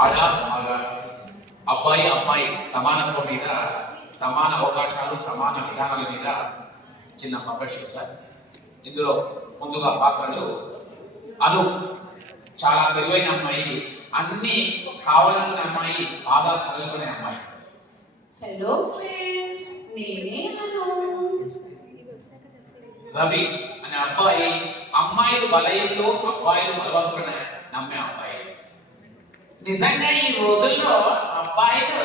ఆడ మగ, అబ్బాయి అమ్మాయి సమానత్వం మీద, సమాన అవకాశాలు సమాన విధానాల మీద చిన్న పపెట్ షో సార్. ఇందులో ముందుగా పాత్రలు అను, చాలా తెలివైన అమ్మాయి, అన్ని కావాలనుకునే అమ్మాయి, బాగా కలుగుకునే అమ్మాయి. హలో ఫ్రెండ్స్, నేనే అను. రవి అనే అబ్బాయి, అమ్మాయిలు బలహీనలు అబ్బాయిలు బలవంతులనే నమ్మే అబ్బాయి. నిజంగా ఈ రోజుల్లో అబ్బాయిలు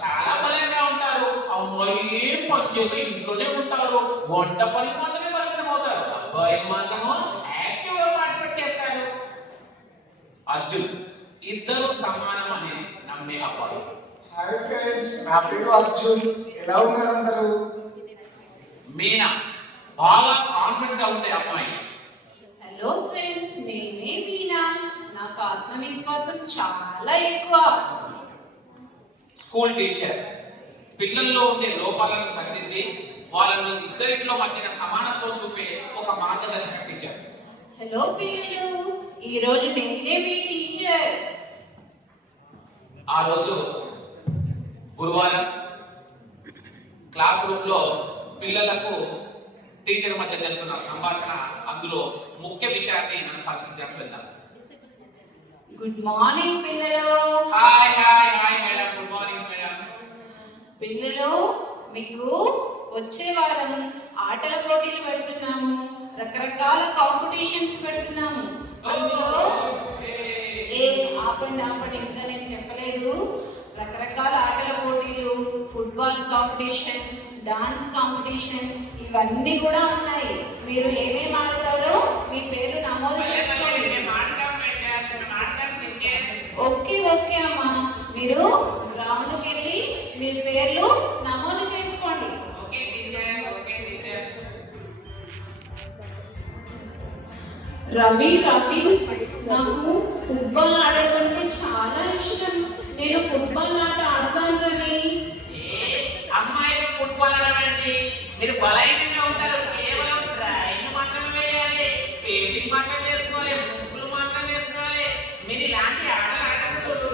చాలా బలంగా ఉంటారు, అమ్మాయి పనిచేసి ఇంట్లోనే ఉంటారు, వంట పని మాత్రమే పరిమితం అవుతారు. అబ్బాయిలు మాత్రము యాక్టివ్ గా పార్టిసిపేట్ చేస్తారు. అర్జున్, ఇద్దరు సమానం అని నమ్మే అబ్బాయి. హాయ్ ఫ్రెండ్స్, నా పేరు అర్జున్. ఎలా ఉన్నారు అందరూ? మీనా, బాగా కాన్ఫిడెన్స్ గా ఉండే అమ్మాయి. హలో ఫ్రెండ్స్, నేనే మీనా. నాకు ఆత్మవిశ్వాసం చాలా ఎక్కువ. స్కూల్ టీచర్, పిల్లల్లో ఉండే లోపాలను సరిదిద్ది వాళ్ళను ఇద్దరిలో మధ్యన సమానత్వం చూపే ఒక మార్గదర్శక టీచర్. హలో పిల్లలు, ఈరోజు నేనే మీ టీచర్. ఆ రోజు గురువారం క్లాస్ రూమ్ లో పిల్లలకు టీచర్ మధ్య జరుగుతున్న సంభాషణ, అందులో ముఖ్య విషయాన్ని మనం పరిశీలించడానికి వెళ్దాం. గుడ్ మార్నింగ్ పిల్లలు. Hi hi hi madam, good morning madam. పిల్లలు, మీకు వచ్చే వారం ఆటల పోటీలు పెడుతున్నాము, రకరకాల కాంపిటీషన్స్ పెడుతున్నాము. అందులో ఆపండి, ఇంకా నేను చెప్పలేదు. రకరకాల ఆటల పోటీలు, ఫుట్బాల్ కాంపిటీషన్, డాన్స్ కాంపిటీషన్, ఇవన్నీ కూడా ఉన్నాయి. మీరు ఏమేమి ఆడతారో మీ పేరు నమోదు చేసుకోండి. ఓకే అమ్మా, మీరు గ్రౌండ్కి వెళ్ళి మీ పేర్లు నమోదు చేసుకోండి. రవి, నాకు ఫుట్బాల్ ఆడడం అంటే చాలా ఇష్టం. నేను ఫుట్బాల్ ఆట ఆడతాను రవి. అమ్మాయిలు ఫుట్బాల్ ఆడమండి, మీరు బలహీనంగా ఉంటారు. కేవలం డ్రాయింగ్ మాత్రమే వేయాలి, పెయింటింగ్ మాత్రం వేసుకోవాలి, ముగ్గులు మాత్రం వేసుకోవాలి. మీరు ఇలాంటి ఆటలు ఆడకూడదు.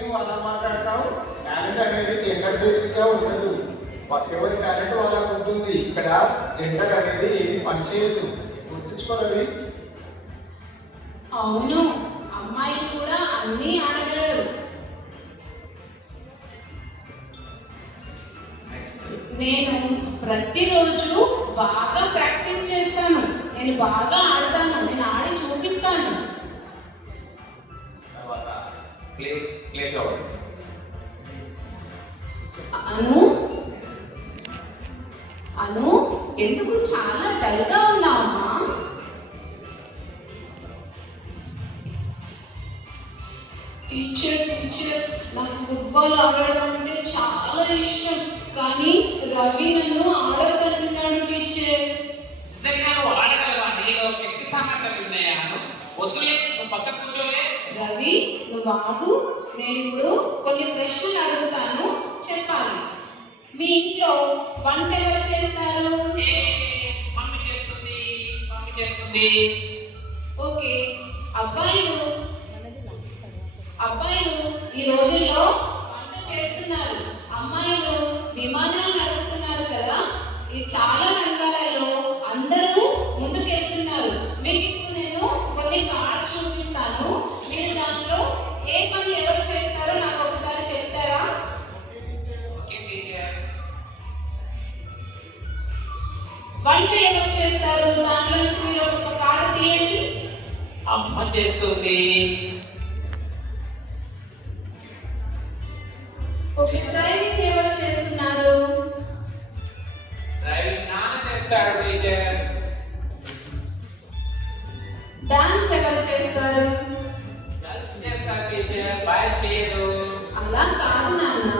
నువ్వు అలా మాట్లాడతావు. టాలెంట్ అనేది జెండర్ బేసిక్ గా ఉండదు. ఎవరి టాలెంట్ వాళ్ళకు ఉంటుంది. ఇక్కడ జెండర్ అనేది ఏది పనిచేయదు, గుర్తుంచుకోవాలి. అవును, అమ్మాయిలు కూడా అన్నీ ఆడగలరు. నేను ప్రతిరోజు బాగా ప్రాక్టీస్ చేస్తాను. నేను బాగా ఆడతాను, నేను ఆడి చూపిస్తాను. తర్వాత ప్లే గ్రౌండ్. అను, ఎందుకు చాలా డల్గా ఉన్నావమ్మా? టీచర్, నాకు ఫుట్బాల్ ఆడడం అంటే చాలా ఇష్టం, కానీ రవి నన్ను ఆడగలుగుతున్నాడు టీచర్. నిజంగా నువ్వు ఆడగలవా? నీలో శక్తి సామర్థ్యాలు ఉన్నాయా? వద్దులే, నువ్వు పక్క కూర్చోలే. రవి, నువ్వు ఆగు. నేను ఇప్పుడు కొన్ని ప్రశ్నలు అడుగుతాను, చెప్పాలి. మీ ఇంట్లో వంట ఎవరు చేస్తారు? మమ్మీ చేస్తుంది. ఓకే. అబ్బాయిలు ఈ రోజుల్లో వంట చేస్తున్నారు. అమ్మాయిలు విమానాలు నడుపుతున్నారు కదా. ఈ చాలా రంగాలలో అందరూ ముందుకెళ్తున్నారు. మీకు ఇప్పుడు నేను కొన్ని కార్డ్స్ చూపిస్తాను. మీరు దాంట్లో ఏ పని ఎవరు చేస్తారో నాకు ఒకసారి చెప్తారా? Okay teacher. వంట ఎవరు చేస్తారు? దాంట్లోంచి మీరు ఒక కార్డు తీయండి. అమ్మ చేస్తుంది. ఓకే. డ్రైవింగ్ ఎవరు చేస్తున్నారు? డ్రైవింగ్ నాన్న చేస్తాడు టీచర్. డాన్స్ ఎవరు చేస్తారు? గర్ల్స్ చేస్తారు టీచర్, బాయ్ చేయరు. అలా కాదు నాన్న,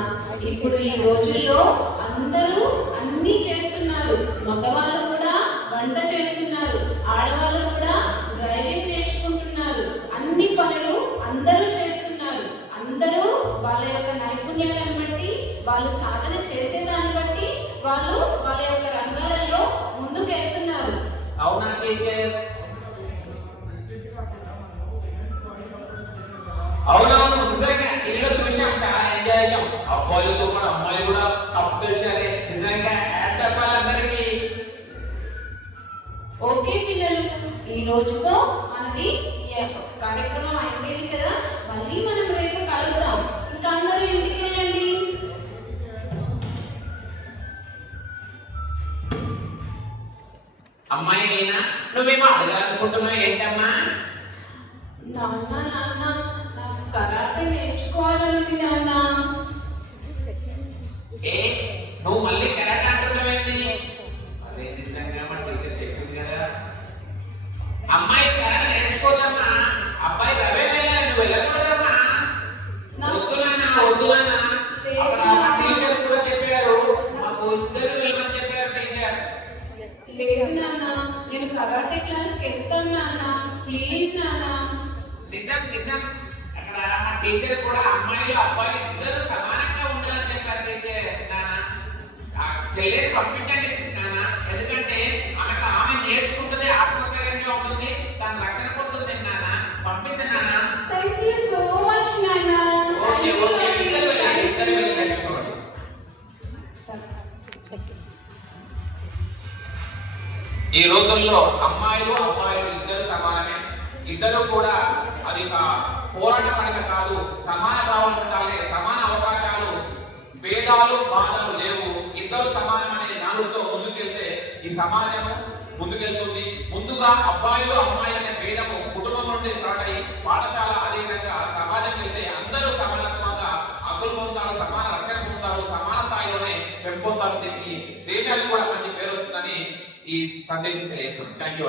ఇప్పుడు ఈ రోజుల్లో అందరూ అన్నీ చేస్తున్నారు. మగవాళ్ళు కూడా వంట చేస్తున్నారు, ఆడవాళ్ళు కూడా డ్రైవింగ్ నేర్చుకుంటున్నారు. అన్ని పనులు అందరూ చేస్తున్నారు. అందరూ వాళ్ళ యొక్క నైపుణ్యాలను బట్టి, వాళ్ళు సాధన చేసేదాన్ని బట్టి వాళ్ళు వాళ్ళ యొక్క రంగాలలో ముందుకు వెళ్తున్నారు. అవునా టీచర్? అవునవును, ఈ రోజుతో మనది కార్యక్రమం అయిపోయింది కదా. మళ్ళీ మనం రేపు కలుద్దాం. ఇంకా అందరూ ఇంటికి వెళ్ళండి. అమ్మాయి మీనా, నువ్వేమో అడగాలనుకుంటున్నావు ఏంటమ్మా? నాన్న నాకు కరాటే నేర్చుకోవాలని నాన్న. ఏ నువ్వు మళ్ళీ కరాటే అంటున్నావేంటి? అదే నిజంగా మన టీచర్ చెప్పింది కదా. అమ్మాయి కరాటే నేర్చుకోదమ్మా, అబ్బాయి రవే వెళ్ళాలి, నువ్వు వెళ్ళకూడదమ్మా. వద్దు నాన్న. అక్కడ టీచర్ కూడా చెప్పారు, మాకు ఇద్దరు వెళ్ళమని చెప్పారు టీచర్. లేదు నాన్న, నేను కరాటే క్లాస్కి వెళ్తాను నాన్న. ప్లీజ్ నాన్న. నిజం. అక్కడ మా టీచర్ కూడా అమ్మాయిలు అబ్బాయిలు ఇద్దరు సమానంగా ఉండాలని చెప్పారు టీచర్. నాన్న చెల్లెని పంపించండి నాన్న, ఎందుకంటే ఆమె నేర్చుకుంటుంది, ఆత్మస్థైర్యంగా ఉంటుంది, తన రక్షణ పొందుతుంది నాన్న. పంపించండి నాన్న. థ్యాంక్ యూ సో మచ్ నాన్న. ఓకే ఇద్దరు వెళ్ళి నేర్చుకోండి. ఈ రోజుల్లో అమ్మాయిలు అబ్బాయిలు ఇద్దరు సమానమే. ఇద్దరు కూడా అది పోరాట పడక కాదు, సమాన భావం ఉండాలి, సమాన అవకాశాలు, భేదాలు బాధలు లేవు, ఇద్దరు సమానమనే నాలుగుతో ముందుకెళ్తే ఈ సమాజం ముందుకెళ్తుంది. ముందుగా అబ్బాయిలు అమ్మాయి అనే భేదము కుటుంబం నుండి స్టార్ట్ అయ్యి పాఠశాల, అదేవిధంగా సమాజం వెళ్తే అందరూ సమానత్వంగా హక్కులు పొందుతారు, సమాన రక్షణ పొందుతారు, సమాన స్థాయిలోనే పెంపొందుతారు. దీనికి దేశానికి కూడా మంచి పేరు వస్తుందని ఈ సందేశం తెలియజేస్తుంది. Thank you.